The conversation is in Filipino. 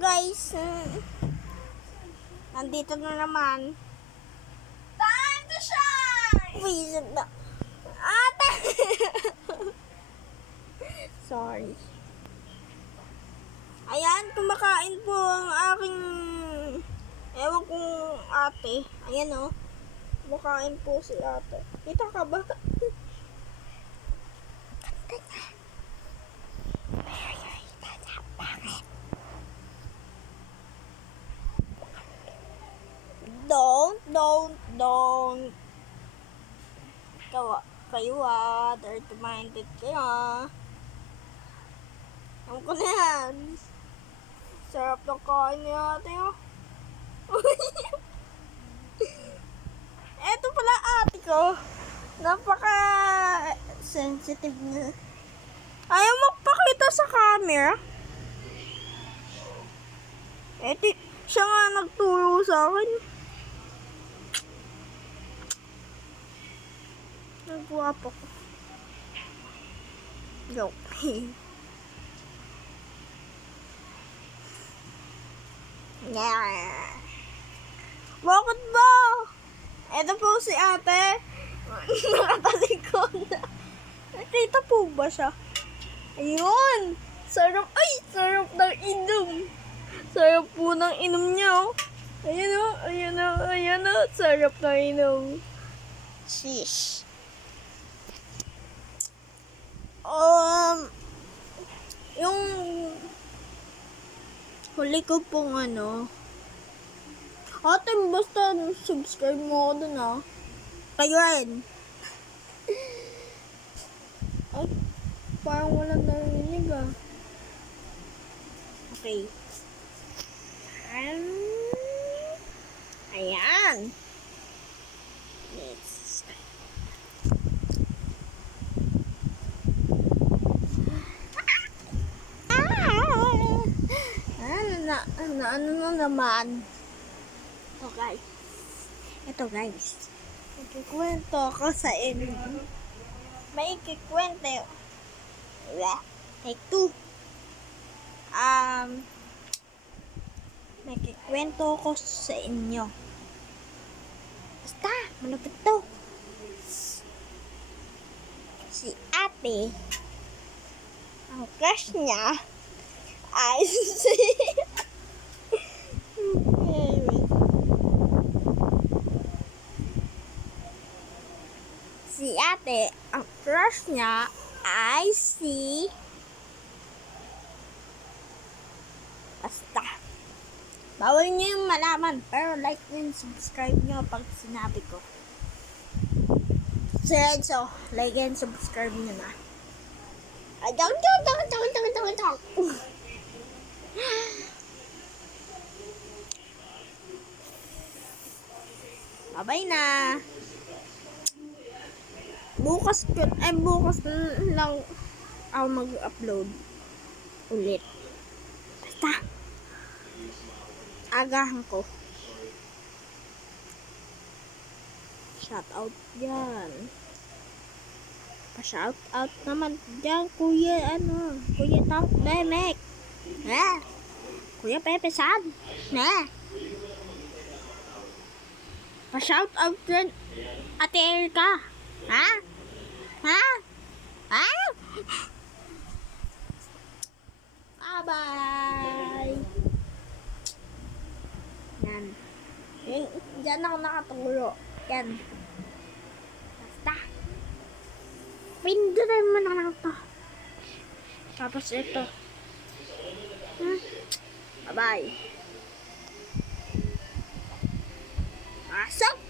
guys. Nandito na naman. Time to shine! Visit na. Ate! Sorry. Ayan, kumakain po ang aking ewan kong ate. Ayan o. Kumakain po si ate. Kita ka ba? Don't. Kayo dirty-minded kayo Alam ko na yan. Sarap ng kain niya ate Eto pala ate ko. Napaka-sensitive na. Ayaw magpakita sa camera. Siya nga nagturo sa akin. Nagwapo ko. Joke. Yeah. Bakit ba? Ito po si ate. Nakatalikod na. Nakita po ba siya? Ayun. Sarap ng inom. Sarap po ng inom niya. Ayan o. Sarap ng inom. Sheesh. Yung huli ko pong ate, basta subscribe mo ako dun Kayo rin. Ay, parang walang narinig Okay. Ayan. Let's ano na naman. Ito guys. Ikikwento ako sa inyo. May ikikwento. Take 2. May ikikwento ako sa inyo. Basta, malapit to. Si ate, ang crush niya ay si ate, ang crush niya ay basta. Bawal niyo yung malaman, pero like and subscribe niyo pag sinabi ko. So, like and subscribe niyo na. Bye na. Bukas lang ako mag-upload ulit. Basta agahan ko. Shout out dyan. Pa-shout out naman dyan, Kuya Tank Demek. Kuya Pepe San. Pa-shout out dyan, Ate Erika. Bye-bye. Yan. Diyan ako nakaturo. Yan. Basta. Pindutin mo na lang to. Tapos ito. Bye-bye. Pasok!